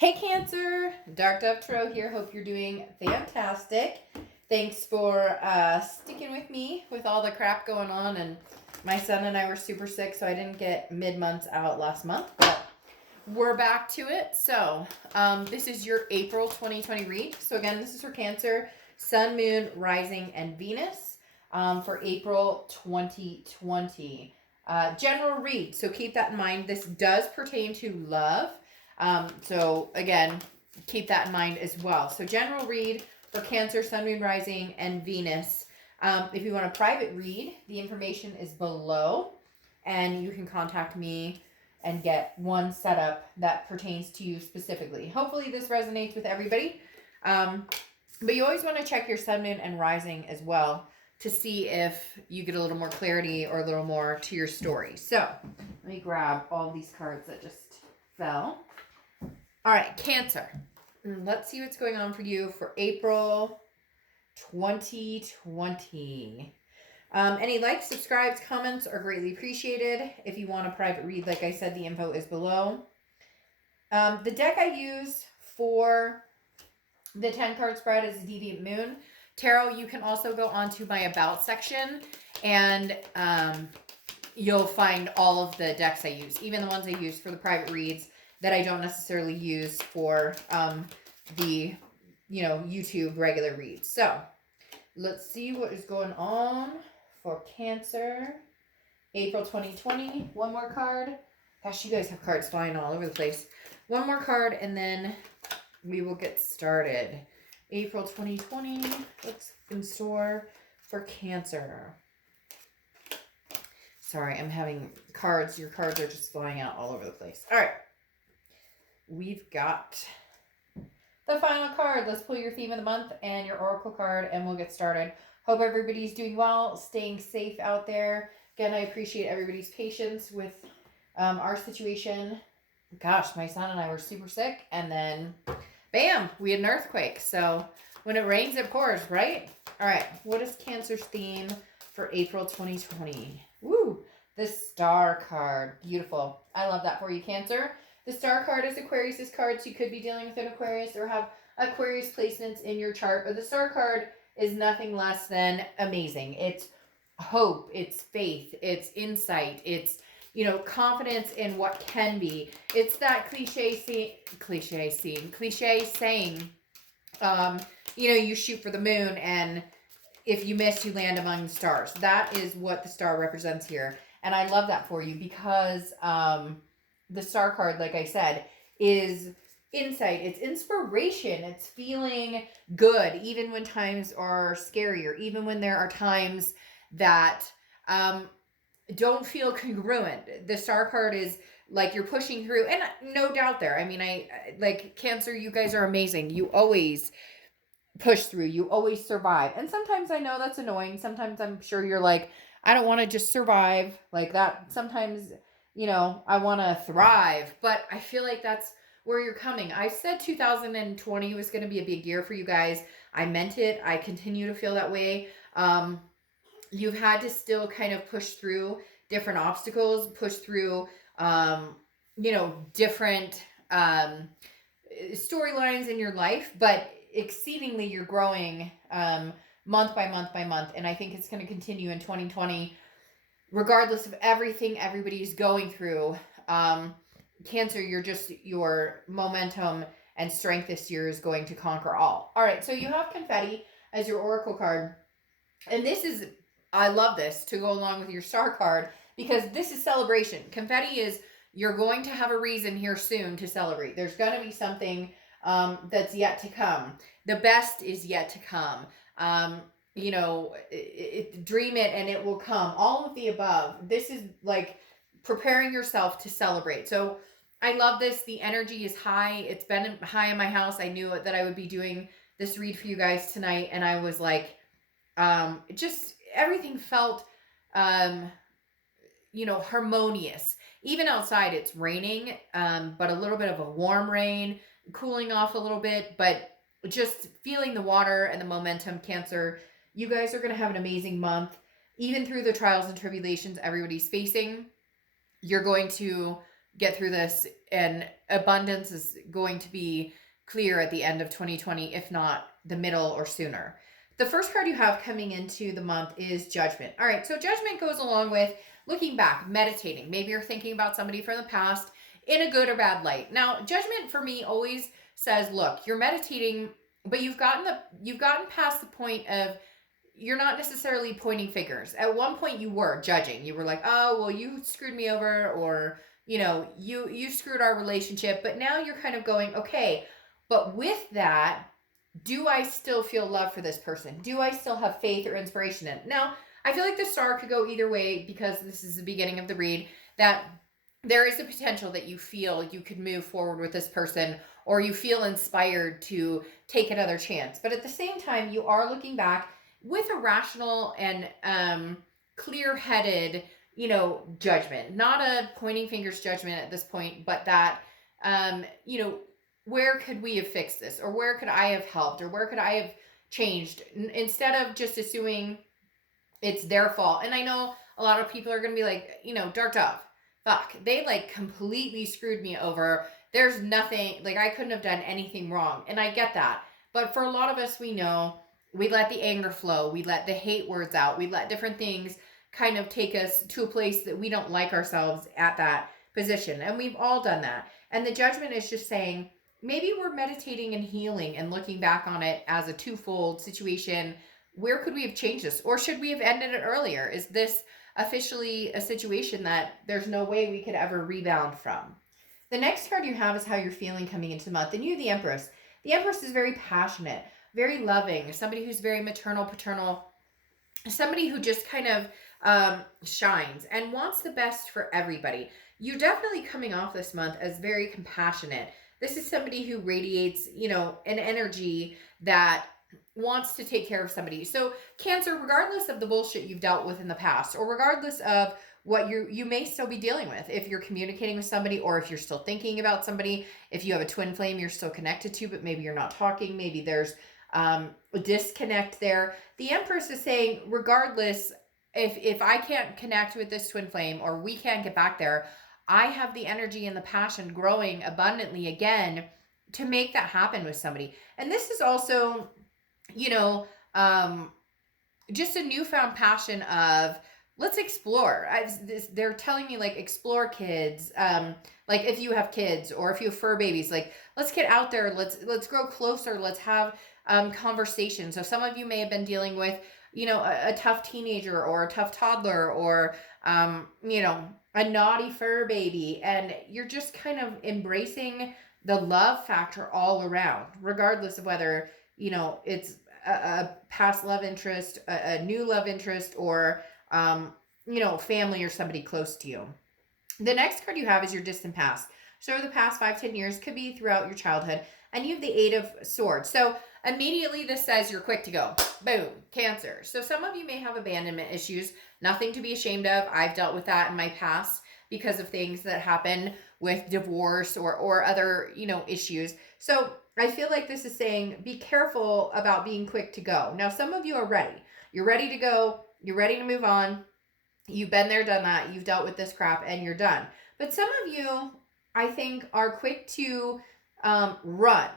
Hey Cancer, Dark Dove Tarot here. Hope you're doing fantastic. Thanks for sticking with me with all the crap going on. And my son and I were super sick, so I didn't get mid-months out last month, but we're back to it. So this is your April 2020 read. So again, this is for Cancer, Sun, Moon, Rising, and Venus for April 2020. General read, so keep that in mind. This does pertain to love. So again, keep that in mind as well. So general read for Cancer, Sun, Moon, Rising, and Venus. If you want a private read, the information is below, and you can contact me and get one set up that pertains to you specifically. Hopefully this resonates with everybody. But you always want to check your Sun, Moon, and Rising as well to see if you get a little more clarity or a little more to your story. So let me grab all these cards that just fell. All right, Cancer. Let's see what's going on for you for April 2020. Any likes, subscribes, comments are greatly appreciated. If you want a private read, like I said, the info is below. The deck I use for the 10-card spread is Deviant Moon Tarot. You can also go onto my About section, and you'll find all of the decks I use, even the ones I use for the private reads that I don't necessarily use for the, YouTube regular reads. So let's see what is going on for Cancer, April 2020. One more card. Gosh, you guys have cards flying all over the place. One more card, and then we will get started. April 2020, what's in store for Cancer? Sorry, I'm having cards. Your cards are just flying out all over the place. All right. We've got the final card. Let's pull your theme of the month and your oracle card, and we'll get started. Hope everybody's doing well, staying safe out there. Again, I appreciate everybody's patience with our situation. Gosh, my son and I were super sick, and then bam, we had an earthquake. So when it rains, it pours, right? All right, what is Cancer's theme for April 2020? Woo, the Star card. Beautiful. I love that for you, Cancer. The Star card is Aquarius's card, so you could be dealing with an Aquarius or have Aquarius placements in your chart. But the Star card is nothing less than amazing. It's hope, it's faith, it's insight, it's, confidence in what can be. It's that cliche saying, you shoot for the moon, and if you miss, you land among the stars. That is what the Star represents here. And I love that for you because the Star card, like I said, is insight. It's inspiration. It's feeling good, even when times are scary, or even when there are times that don't feel congruent. The Star card is like you're pushing through, and no doubt there. I mean, I like Cancer, you guys are amazing. You always push through. You always survive. And sometimes I know that's annoying. Sometimes I'm sure you're like, I don't want to just survive like that. Sometimes, I want to thrive, but I feel like that's where you're coming. I said 2020 was going to be a big year for you guys. I meant it. I continue to feel that way. You've had to still kind of push through different obstacles, push through, different storylines in your life, but exceedingly you're growing month by month by month. And I think it's going to continue in 2020, regardless of everything everybody's going through. Cancer, your momentum and strength this year is going to conquer all. All right, so you have Confetti as your oracle card. And I love this to go along with your Star card, because this is celebration. Confetti is, you're going to have a reason here soon to celebrate. There's going to be something that's yet to come. The best is yet to come. Dream it and it will come. All of the above. This is like preparing yourself to celebrate. So I love this. The energy is high. It's been high in my house. I knew that I would be doing this read for you guys tonight, and I was like, just everything felt, harmonious. Even outside, it's raining, but a little bit of a warm rain, cooling off a little bit, but just feeling the water and the momentum. Cancer, you guys are going to have an amazing month. Even through the trials and tribulations everybody's facing, you're going to get through this, and abundance is going to be clear at the end of 2020, if not the middle or sooner. The first card you have coming into the month is Judgment. All right, so Judgment goes along with looking back, meditating. Maybe you're thinking about somebody from the past in a good or bad light. Now, Judgment for me always says, look, you're meditating, but you've gotten past the point of, you're not necessarily pointing fingers. At one point you were judging. You were like, oh, well, you screwed me over, or, you screwed our relationship. But now you're kind of going, okay, but with that, do I still feel love for this person? Do I still have faith or inspiration in it? Now, I feel like the star could go either way, because this is the beginning of the read, that there is a potential that you feel you could move forward with this person, or you feel inspired to take another chance. But at the same time, you are looking back with a rational and clear-headed, judgment. Not a pointing fingers judgment at this point, but that, where could we have fixed this? Or where could I have helped? Or where could I have changed? Instead of just assuming it's their fault. And I know a lot of people are going to be like, Dark Dove, fuck, they like completely screwed me over. There's nothing, like I couldn't have done anything wrong. And I get that. But for a lot of us, we know we let the anger flow. We let the hate words out. We let different things kind of take us to a place that we don't like ourselves at that position. And we've all done that. And the Judgment is just saying, maybe we're meditating and healing and looking back on it as a twofold situation. Where could we have changed this? Or should we have ended it earlier? Is this officially a situation that there's no way we could ever rebound from? The next card you have is how you're feeling coming into the month. And you have the Empress. The Empress is very passionate, very loving, somebody who's very maternal, paternal, somebody who just kind of shines and wants the best for everybody. You're definitely coming off this month as very compassionate. This is somebody who radiates, an energy that wants to take care of somebody. So Cancer, regardless of the bullshit you've dealt with in the past, or regardless of what you may still be dealing with, if you're communicating with somebody, or if you're still thinking about somebody, if you have a twin flame you're still connected to, but maybe you're not talking, maybe there's a disconnect there. The Empress is saying, regardless, if I can't connect with this twin flame, or we can't get back there, I have the energy and the passion growing abundantly again to make that happen with somebody. And this is also, just a newfound passion of, let's explore. They're telling me, like, explore kids. Like if you have kids, or if you have fur babies, like, let's get out there. Let's grow closer. Let's have conversations. So some of you may have been dealing with, a tough teenager, or a tough toddler, or, a naughty fur baby. And you're just kind of embracing the love factor all around, regardless of whether, it's a past love interest, a new love interest, or, family or somebody close to you. The next card you have is your distant past. So the past 5-10 years, could be throughout your childhood. And you have the Eight of Swords. So immediately this says you're quick to go. Boom, Cancer. So some of you may have abandonment issues. Nothing to be ashamed of. I've dealt with that in my past because of things that happen with divorce or other, issues. So I feel like this is saying, be careful about being quick to go. Now, some of you are ready. You're ready to go. You're ready to move on. You've been there, done that. You've dealt with this crap and you're done. But some of you, I think, are quick to run.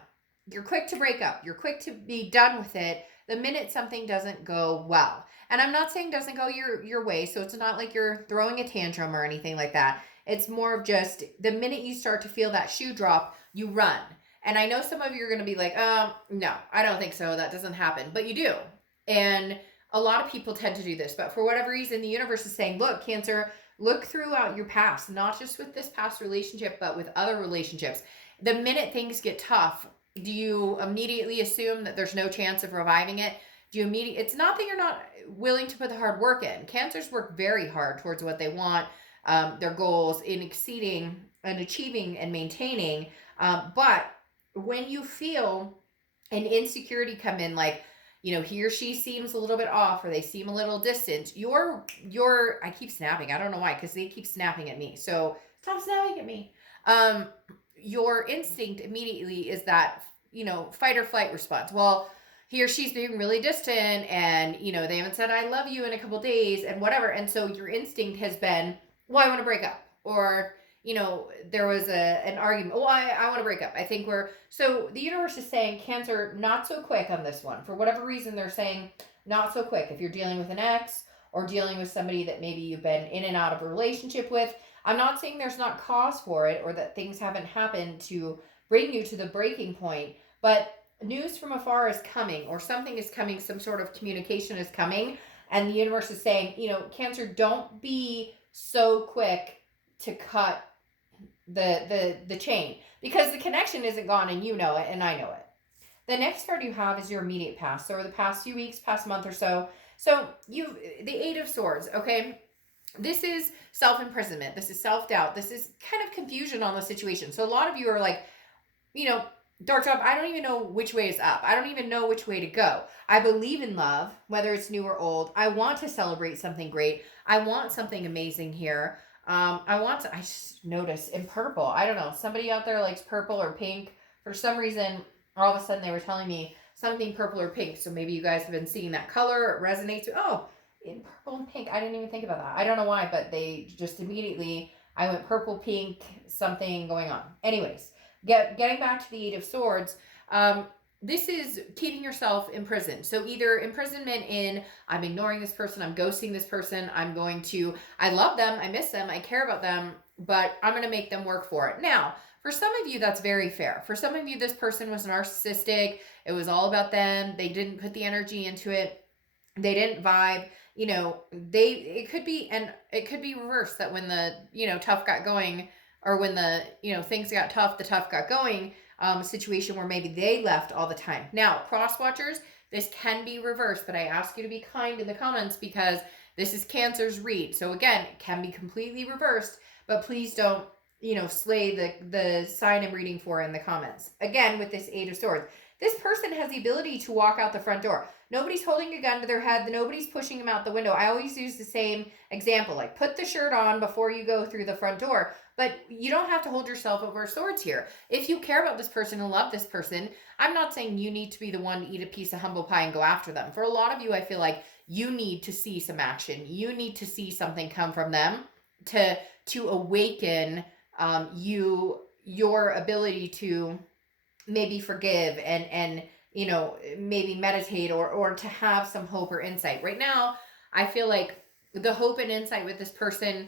You're quick to break up. You're quick to be done with it the minute something doesn't go well. And I'm not saying doesn't go your way. So it's not like you're throwing a tantrum or anything like that. It's more of just the minute you start to feel that shoe drop, you run. And I know some of you are going to be like, no, I don't think so. That doesn't happen. But you do. And a lot of people tend to do this. But for whatever reason, the universe is saying, look, Cancer, look throughout your past, not just with this past relationship, but with other relationships. The minute things get tough, do you immediately assume that there's no chance of reviving it? It's not that you're not willing to put the hard work in. Cancers work very hard towards what they want, their goals, in exceeding and achieving and maintaining. But when you feel an insecurity come in, like, he or she seems a little bit off, or they seem a little distant, I keep snapping. I don't know why, because they keep snapping at me. So stop snapping at me. Your instinct immediately is that, fight or flight response. Well, he or she's being really distant, and, they haven't said I love you in a couple days and whatever. And so your instinct has been, well, I want to break up. Or there was an argument. Well, I want to break up. I think so the universe is saying, Cancer, not so quick on this one. For whatever reason, they're saying not so quick. If you're dealing with an ex or dealing with somebody that maybe you've been in and out of a relationship with, I'm not saying there's not cause for it or that things haven't happened to bring you to the breaking point, but news from afar is coming, or something is coming, some sort of communication is coming, and the universe is saying, Cancer, don't be so quick to cut the chain, because the connection isn't gone, and you know it and I know it. The next card you have is your immediate past. So over the past few weeks, past month or so, the Eight of Swords, okay? This is self-imprisonment. This is self-doubt. This is kind of confusion on the situation. So a lot of you are like, Dark Dove, I don't even know which way is up. I don't even know which way to go. I believe in love, whether it's new or old. I want to celebrate something great. I want something amazing here. I just noticed in purple, I don't know, somebody out there likes purple or pink. For some reason, all of a sudden they were telling me something purple or pink. So maybe you guys have been seeing that color. It resonates. Oh, in purple and pink. I didn't even think about that. I don't know why, but they just immediately, I went purple, pink, something going on. Anyways, getting back to the Eight of Swords, this is keeping yourself imprisoned. So either imprisonment in, I'm ignoring this person, I'm ghosting this person, I love them, I miss them, I care about them, but I'm going to make them work for it. Now, for some of you, that's very fair. For some of you, this person was narcissistic. It was all about them. They didn't put the energy into it. They didn't vibe. It could be reversed, that when the, tough got going, or when the, things got tough, the tough got going, a situation where maybe they left all the time. Now, cross watchers, this can be reversed, but I ask you to be kind in the comments, because this is Cancer's read. So again, it can be completely reversed, but please don't, slay the sign I'm reading for in the comments. Again, with this Eight of Swords, this person has the ability to walk out the front door. Nobody's holding a gun to their head. Nobody's pushing them out the window. I always use the same example, like put the shirt on before you go through the front door. But you don't have to hold yourself over swords here. If you care about this person and love this person, I'm not saying you need to be the one to eat a piece of humble pie and go after them. For a lot of you, I feel like you need to see some action. You need to see something come from them to awaken your ability to maybe forgive and maybe meditate or to have some hope or insight. Right now, I feel like the hope and insight with this person,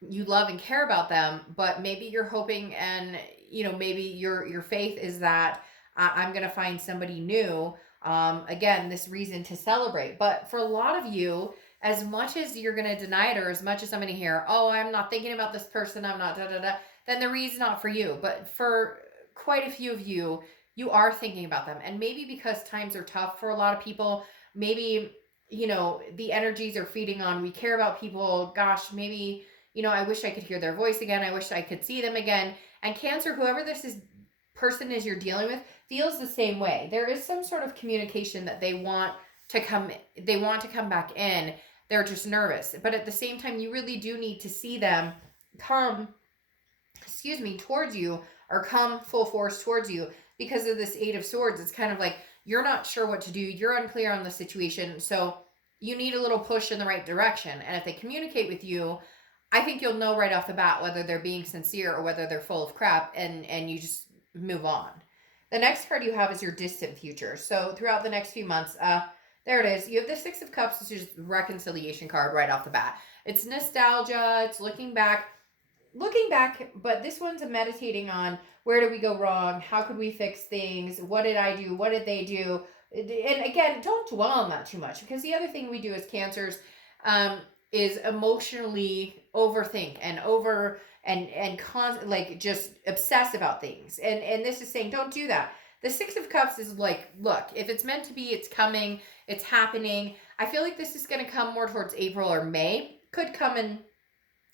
you love and care about them, but maybe you're hoping, and maybe your faith is that I'm going to find somebody new. Again, this reason to celebrate. But for a lot of you, as much as you're going to deny it, or as much as I'm going to hear, oh, I'm not thinking about this person, I'm not then the read's not for you. But for quite a few of you, you are thinking about them. And maybe because times are tough for a lot of people, maybe, the energies are feeding on, we care about people. Gosh, maybe, I wish I could hear their voice again. I wish I could see them again. And Cancer, whoever person is you're dealing with, feels the same way. There is some sort of communication that they want to come back in. They're just nervous. But at the same time, you really do need to see them come, towards you, or come full force towards you. Because of this Eight of Swords, it's kind of like you're not sure what to do. You're unclear on the situation. So you need a little push in the right direction. And if they communicate with you, I think you'll know right off the bat whether they're being sincere or whether they're full of crap, and you just move on. The next card you have is your distant future. So throughout the next few months, there it is. You have the Six of Cups, which is reconciliation card right off the bat. It's nostalgia. It's looking back, but this one's a meditating on, where did we go wrong? How could we fix things? What did I do? What did they do? And again, don't dwell on that too much, because the other thing we do as Cancers is emotionally overthink and just obsess about things. And this is saying, don't do that. The Six of Cups is like, look, if it's meant to be, it's coming, it's happening. I feel like this is going to come more towards April or May. Could come in,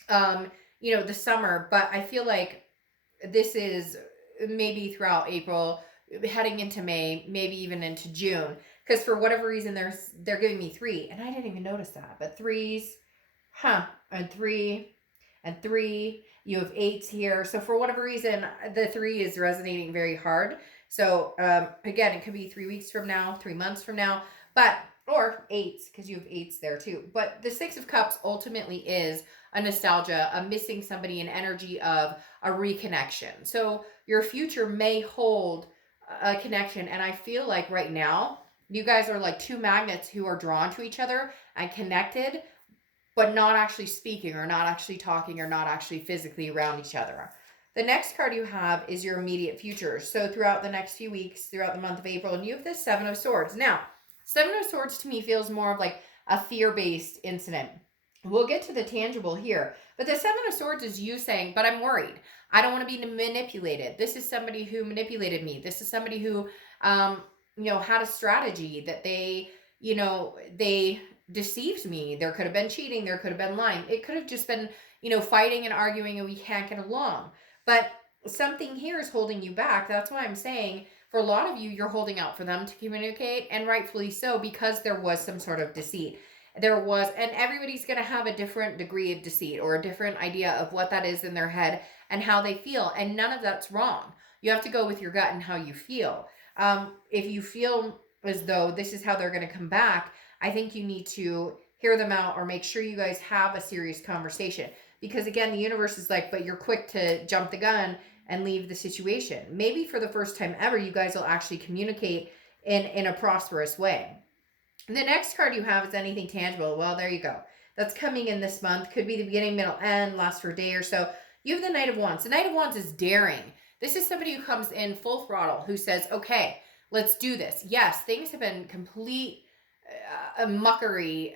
the summer, but I feel like this is maybe throughout April, heading into May, maybe even into June. Because for whatever reason, they're giving me 3, and I didn't even notice that. But 3s, and 3, and 3. You have 8s here. So for whatever reason, the 3 is resonating very hard. So again, it could be 3 weeks from now, 3 months from now. But or eights, because you have eights there too. But the Six of Cups ultimately is a nostalgia, a missing somebody, an energy of a reconnection. So your future may hold a connection. And I feel like right now, you guys are like two magnets who are drawn to each other and connected, but not actually speaking or not actually talking or not actually physically around each other. The next card you have is your immediate future. So throughout the next few weeks, throughout the month of April, and you have this Seven of Swords. Now, Seven of Swords to me feels more of like a fear-based incident. We'll get to the tangible here. But the Seven of Swords is you saying, but I'm worried. I don't want to be manipulated. This is somebody who manipulated me. This is somebody who, had a strategy that they deceived me. There could have been cheating. There could have been lying. It could have just been, fighting and arguing and we can't get along. But something here is holding you back. That's why I'm saying for a lot of you, you're holding out for them to communicate, and rightfully so, because there was some sort of deceit. And everybody's going to have a different degree of deceit or a different idea of what that is in their head and how they feel. And none of that's wrong. You have to go with your gut and how you feel. If you feel as though this is how they're going to come back, I think you need to hear them out or make sure you guys have a serious conversation. Because again, the universe is like, but you're quick to jump the gun and leave the situation. Maybe for the first time ever, you guys will actually communicate in a prosperous way. The next card you have is anything tangible. Well, there you go. That's coming in this month. Could be the beginning, middle, end, last for a day or so. You have the Knight of Wands. The Knight of Wands is daring. This is somebody who comes in full throttle, who says, okay, let's do this. Yes, things have been complete muckery,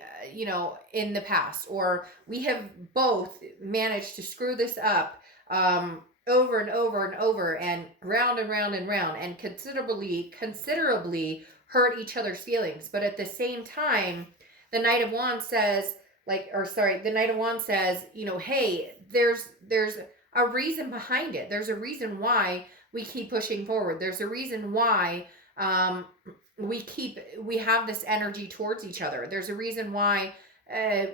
in the past, or we have both managed to screw this up over and over and over and round and round and round and considerably hurt each other's feelings. But at the same time, the Knight of Wands says, the Knight of Wands says, hey, there's a reason behind it. There's a reason why we keep pushing forward. There's a reason why we have this energy towards each other. There's a reason why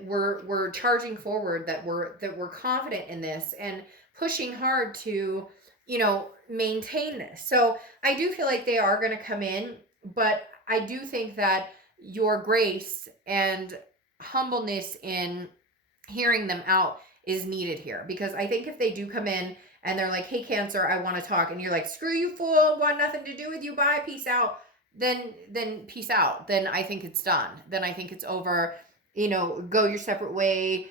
we're charging forward, that we're confident in this and pushing hard to maintain this. So I do feel like they are going to come in, but I do think that your grace and humbleness in hearing them out is needed here, because I think if they do come in and they're like, hey, Cancer, I want to talk, and you're like, screw you, fool, want nothing to do with you, bye, peace out, then peace out. Then I think it's done. Then I think it's over. Go your separate way,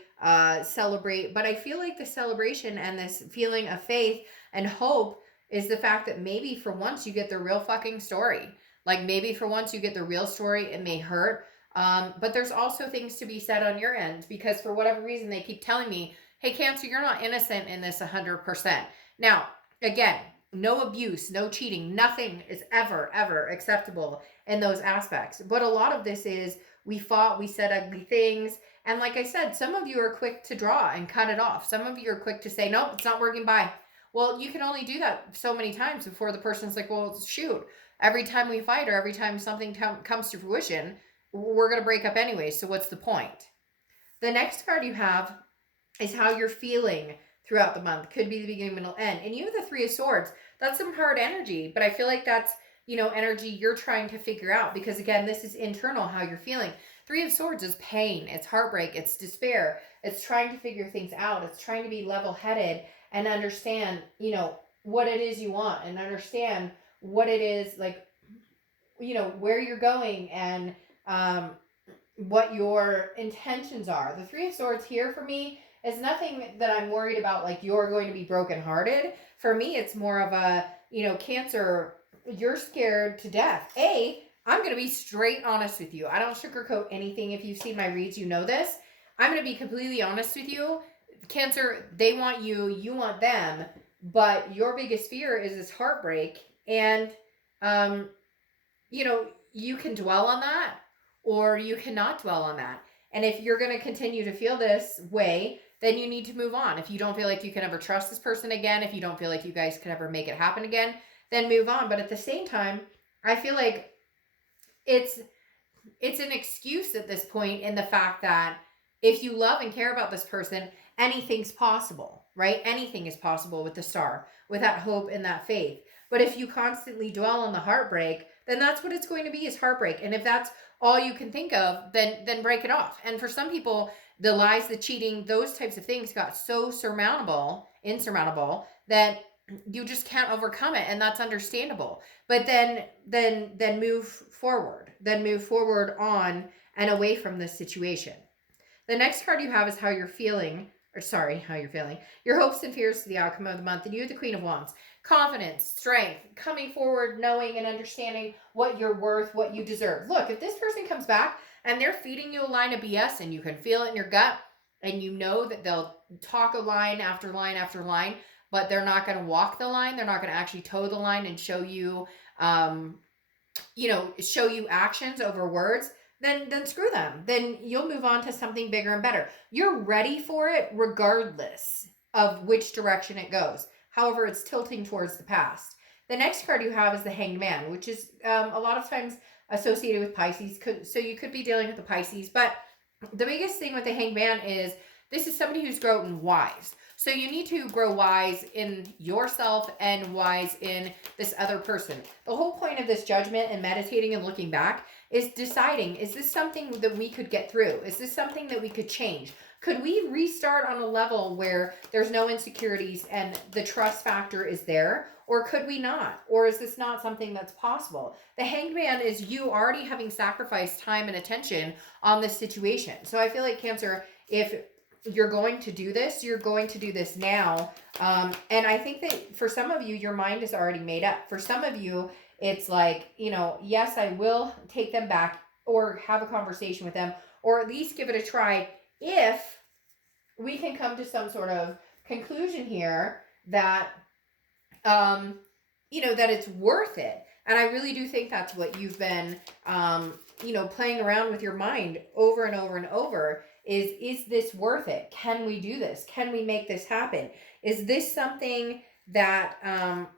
celebrate. But I feel like the celebration and this feeling of faith and hope is the fact that maybe for once you get the real fucking story. Like maybe for once you get the real story. It may hurt. But there's also things to be said on your end, because for whatever reason, they keep telling me, hey, Cancer, you're not innocent in this 100%. Now, again, no abuse, no cheating, nothing is ever acceptable in those aspects. But a lot of this is we fought, we said ugly things. And like I said, some of you are quick to draw and cut it off. Some of you are quick to say, nope, it's not working, bye. Well, you can only do that so many times before the person's like, well, shoot, every time we fight or every time something comes to fruition, we're going to break up anyway. So what's the point? The next card you have is how you're feeling throughout the month. Could be the beginning, middle, end. And you have the Three of Swords. That's some hard energy, but I feel like that's, energy you're trying to figure out, because again, this is internal, how you're feeling. Three of Swords is pain, it's heartbreak, it's despair. It's trying to figure things out. It's trying to be level-headed and understand, what it is you want, and understand what it is, like, where you're going and what your intentions are. The Three of Swords here for me is nothing that I'm worried about, like you're going to be brokenhearted. For me, it's more of a, Cancer, you're scared to death. I'm going to be straight honest with you. I don't sugarcoat anything. If you've seen my reads, you know this. I'm going to be completely honest with you. Cancer, they want you, you want them, but your biggest fear is this heartbreak. And, you can dwell on that or you cannot dwell on that. And if you're going to continue to feel this way, then you need to move on. If you don't feel like you can ever trust this person again, if you don't feel like you guys can ever make it happen again, then move on. But at the same time, I feel like it's an excuse at this point, in the fact that if you love and care about this person, anything's possible, right? Anything is possible with the Star, with that hope and that faith. But if you constantly dwell on the heartbreak, then that's what it's going to be, is heartbreak. And if that's all you can think of, then break it off. And for some people, the lies, the cheating, those types of things got so insurmountable that you just can't overcome it, and that's understandable. But then move forward. Then move forward on and away from this situation. The next card you have is how you're feeling, or sorry, how you're feeling. Your hopes and fears to the outcome of the month. And you have the Queen of Wands. Confidence, strength, coming forward, knowing and understanding what you're worth, what you deserve. Look, if this person comes back and they're feeding you a line of BS and you can feel it in your gut and you know that they'll talk a line after line after line, but they're not going to walk the line. They're not going to actually toe the line and show you, show you actions over words. Then screw them. Then you'll move on to something bigger and better. You're ready for it regardless of which direction it goes. However, it's tilting towards the past. The next card you have is the Hanged Man, which is a lot of times associated with Pisces. So you could be dealing with the Pisces. But the biggest thing with the Hanged Man is this is somebody who's grown wise. So you need to grow wise in yourself and wise in this other person. The whole point of this judgment and meditating and looking back is deciding, is this something that we could get through? Is this something that we could change? Could we restart on a level where there's no insecurities and the trust factor is there? Or could we not? Or is this not something that's possible? The Hanged Man is you already having sacrificed time and attention on this situation. So I feel like Cancer, if you're going to do this, you're going to do this now. And I think that for some of you, your mind is already made up. For some of you, it's like, yes, I will take them back or have a conversation with them, or at least give it a try if we can come to some sort of conclusion here that, that it's worth it. And I really do think that's what you've been, playing around with your mind over and over and over is this worth it? Can we do this? Can we make this happen? Is this something that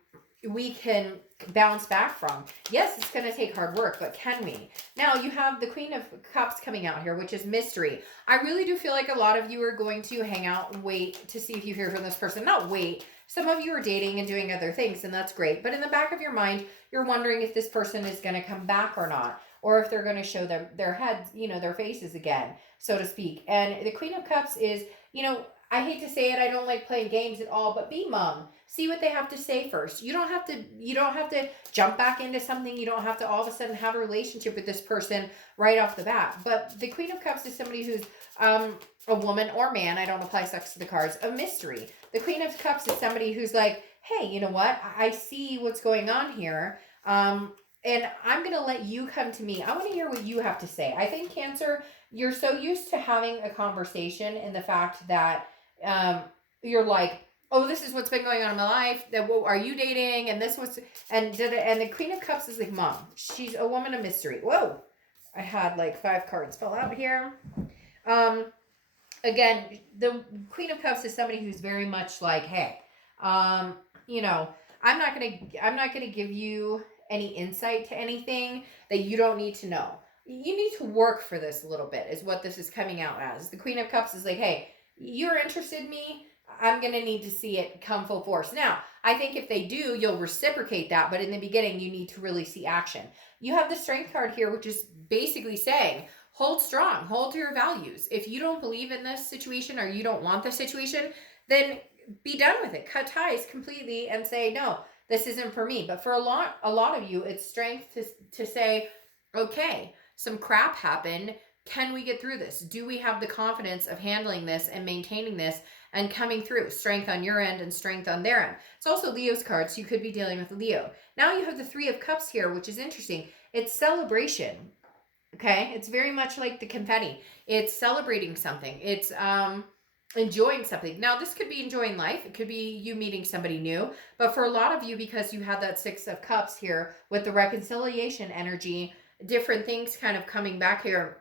we can bounce back from? Yes, it's going to take hard work, but can we? Now you have the Queen of Cups coming out here, which is mystery. I really do feel like a lot of you are going to hang out and wait to see if you hear from this person. Not wait. Some of you are dating and doing other things, and that's great. But in the back of your mind, you're wondering if this person is going to come back or not, or if they're going to show their heads, their faces again, so to speak. And the Queen of Cups is, I hate to say it, I don't like playing games at all, but be mum. See what they have to say first. You don't have to jump back into something. You don't have to all of a sudden have a relationship with this person right off the bat. But the Queen of Cups is somebody who's a woman or man. I don't apply sex to the cards. A mystery. The Queen of Cups is somebody who's like, hey, you know what? I see what's going on here. And I'm going to let you come to me. I want to hear what you have to say. I think Cancer, you're so used to having a conversation in the fact that you're like, oh, this is what's been going on in my life. That are you dating? And this was, and the Queen of Cups is like, mom. She's a woman of mystery. Whoa, I had like 5 cards fall out here. Again, the Queen of Cups is somebody who's very much like, hey, I'm not gonna give you any insight to anything that you don't need to know. You need to work for this a little bit, is what this is coming out as. The Queen of Cups is like, hey, you're interested in me. I'm going to need to see it come full force. Now, I think if they do, you'll reciprocate that. But in the beginning, you need to really see action. You have the Strength card here, which is basically saying, hold strong, hold to your values. If you don't believe in this situation or you don't want this situation, then be done with it. Cut ties completely and say, no, this isn't for me. But for a lot of you, it's strength to say, okay, some crap happened. Can we get through this? Do we have the confidence of handling this and maintaining this and coming through? Strength on your end and strength on their end. It's also Leo's card, so you could be dealing with Leo. Now you have the 3 of Cups here, which is interesting. It's celebration. Okay? It's very much like the confetti. It's celebrating something. It's enjoying something. Now, this could be enjoying life. It could be you meeting somebody new. But for a lot of you, because you had that 6 of Cups here with the reconciliation energy, different things kind of coming back here,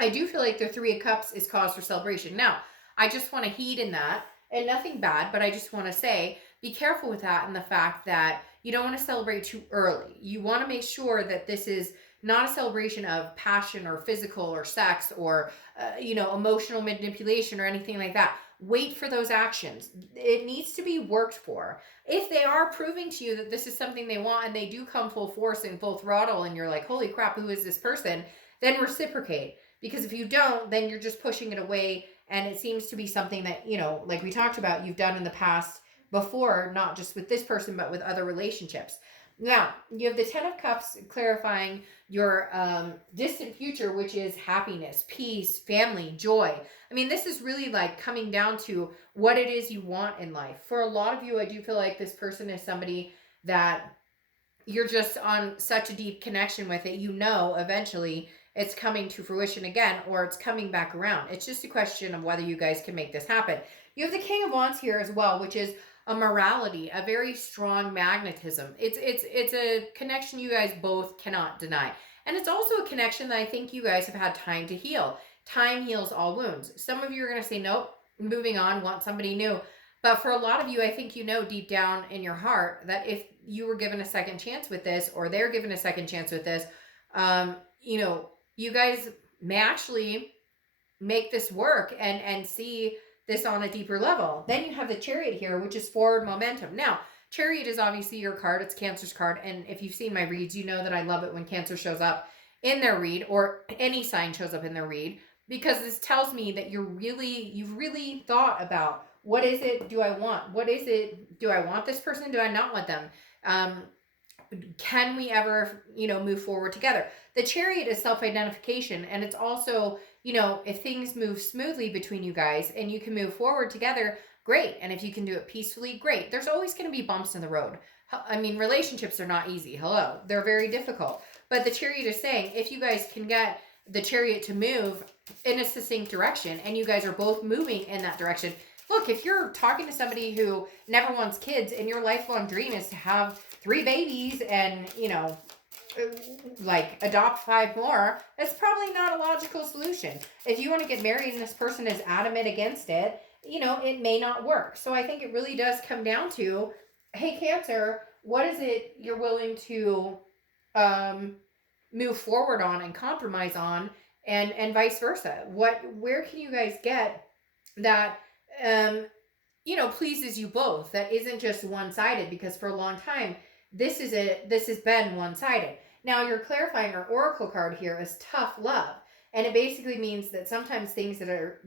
I do feel like the 3 of Cups is cause for celebration. Now, I just want to heed in that, and nothing bad, but I just want to say, be careful with that and the fact that you don't want to celebrate too early. You want to make sure that this is not a celebration of passion or physical or sex or, emotional manipulation or anything like that. Wait for those actions. It needs to be worked for. If they are proving to you that this is something they want and they do come full force and full throttle and you're like, holy crap, who is this person? then reciprocate. Because if you don't, then you're just pushing it away. And it seems to be something that, you know, like we talked about, you've done in the past before, not just with this person, but with other relationships. Now, you have the 10 of Cups clarifying your distant future, which is happiness, peace, family, joy. I mean, this is really like coming down to what it is you want in life. For a lot of you, I do feel like this person is somebody that you're just on such a deep connection with it. You know, eventually it's coming to fruition again, or it's coming back around. It's just a question of whether you guys can make this happen. You have the King of Wands here as well, which is a morality, a very strong magnetism. It's a connection you guys both cannot deny. And it's also a connection that I think you guys have had time to heal. Time heals all wounds. Some of you are going to say, nope, moving on, want somebody new. But for a lot of you, I think you know deep down in your heart that if you were given a second chance with this, or they're given a second chance with this, you know, you guys may actually make this work and see this on a deeper level. Then you have the Chariot here, which is forward momentum. Now, Chariot is obviously your card. It's Cancer's card. And if you've seen my reads, you know that I love it when Cancer shows up in their read, or any sign shows up in their read, because this tells me that you've really thought about, what is it do I want? What is it? Do I want this person? Do I not want them? Can we ever, you know, move forward together? The Chariot is self-identification. And it's also, you know, if things move smoothly between you guys and you can move forward together, great. And if you can do it peacefully, great. There's always going to be bumps in the road. I mean, relationships are not easy. Hello. They're very difficult. But the Chariot is saying, if you guys can get the Chariot to move in a succinct direction, and you guys are both moving in that direction. Look, if you're talking to somebody who never wants kids and your lifelong dream is to have 3 babies and, you know, like adopt 5 more, that's probably not a logical solution. If you want to get married and this person is adamant against it, you know, it may not work. So I think it really does come down to, hey, Cancer, what is it you're willing to move forward on and compromise on, and vice versa? Where can you guys get that, you know, pleases you both, that isn't just one-sided? Because for a long time, this has been one-sided. Now, your clarifying or oracle card here is tough love. And it basically means that sometimes things that are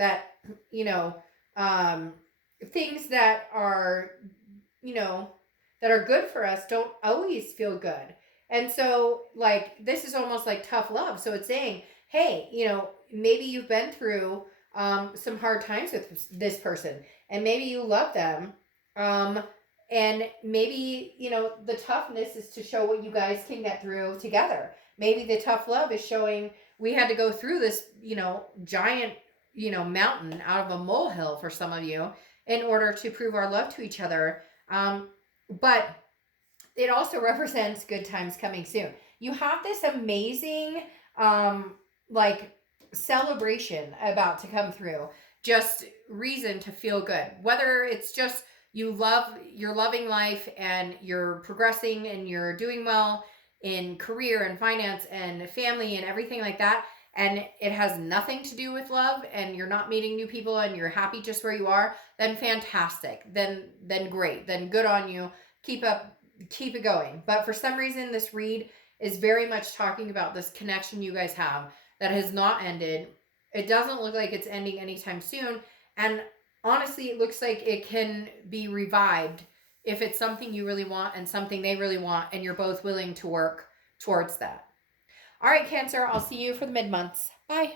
good for us don't always feel good. And so, like, this is almost like tough love. So it's saying, hey, you know, maybe you've been through some hard times with this person, and maybe you love them. And maybe, you know, the toughness is to show what you guys can get through together. Maybe the tough love is showing, we had to go through this, you know, giant, you know, mountain out of a molehill for some of you in order to prove our love to each other. But it also represents good times coming soon. You have this amazing, like, celebration about to come through. Just reason to feel good. Whether it's just you're loving life and you're progressing and you're doing well in career and finance and family and everything like that, and it has nothing to do with love, and you're not meeting new people and you're happy just where you are, then fantastic. Then great. Then good on you. Keep it going. But for some reason, this read is very much talking about this connection you guys have that has not ended. It doesn't look like it's ending anytime soon. And honestly, it looks like it can be revived if it's something you really want and something they really want, and you're both willing to work towards that. All right, Cancer, I'll see you for the mid-months. Bye.